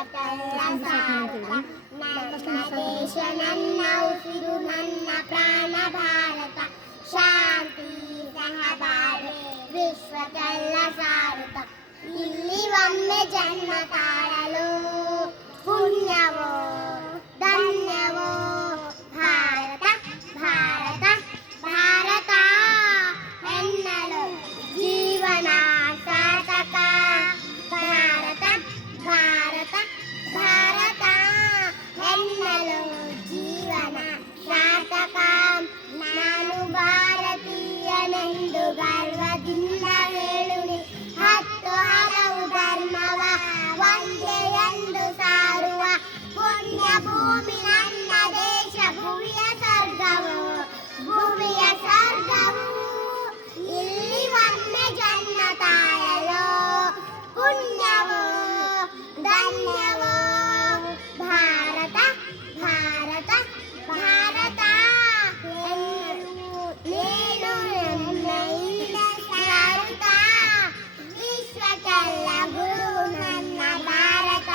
ವಿಶ್ವಕ್ಕೆಲ್ಲ ಸಾರುತ್ತ ನನ್ನ ದೇಶ ನನ್ನ ಉಸಿರು ನನ್ನ ಪ್ರಾಣ ಭಾರತ ಶಾಂತಿ ಸಹಬಾಳ್ವೆ ವಿಶ್ವಕ್ಕೆಲ್ಲ ಸಾರುತ್ತ ಇಲ್ಲಿ ಒಮ್ಮೆ ಜನ್ಮ ತಾಳಲು ಪುಣ್ಯವೋ ಧನ್ಯವೋ ಭಾರತ ಭಾರತ ಭಾರತ ಎನ್ನಲು ಜೀವನ ಸಾರ್ಥಕ ಭಾರತ ಭಾರತ ಭಾರತ ಎನ್ನಲು ಜೀವನ ಸಾರ್ಥಕ ನಾನು ಭಾರತೀಯನೆಂದು ಗರ್ವದಿಂದ ಹೇಳುವೆ ಹತ್ತು ಹಲವು ಧರ್ಮವ ಒಂದೇ ಎಂದು ಸಾರುವ ಪುಣ್ಯ ಭೂಮಿ ನನ್ನ ದೇಶ ಭುವಿಯ ಸ್ವರ್ಗವು ಭುವಿಯ ಸ್ವರ್ಗವು ಇಲ್ಲಿ ಒಮ್ಮೆ ಜನ್ಮ ತಾಳಲು ಪುಣ್ಯವೋ ಧನ್ಯವೋ ಭಾರತ ಭಾರತ ಭಾರತ ನೀನು ನನ್ನೆಯಿಂದ ಸಾರುತ್ತ ವಿಶ್ವಕ್ಕೆಲ್ಲ ಗುರು ನನ್ನ ಭಾರತ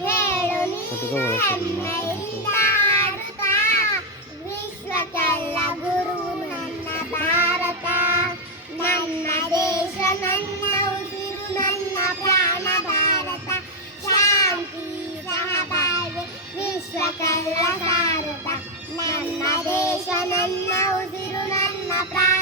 ಹೇಳು ನೀನು ಹೆಮ್ಮೆಯಿಂದ ಹಾಡುತ್ತ ವಿಶ್ವಕ್ಕೆಲ್ಲ ಗುರು ನನ್ನ ಭಾರತ ನನ್ನ ದೇಶ ನನ್ನ ಉಸಿರು ನನ್ನ ಪ್ರಾಣ ಭಾರತ ಶಾಂತಿ ಸಹಬಾಳ್ವೆ ವಿಶ್ವಕ್ಕೆಲ್ಲ ಸಾರುತ್ತ ನನ್ನ ದೇಶ ನನ್ನ ಉಸಿರು ನನ್ನ ಪ್ರಾಣ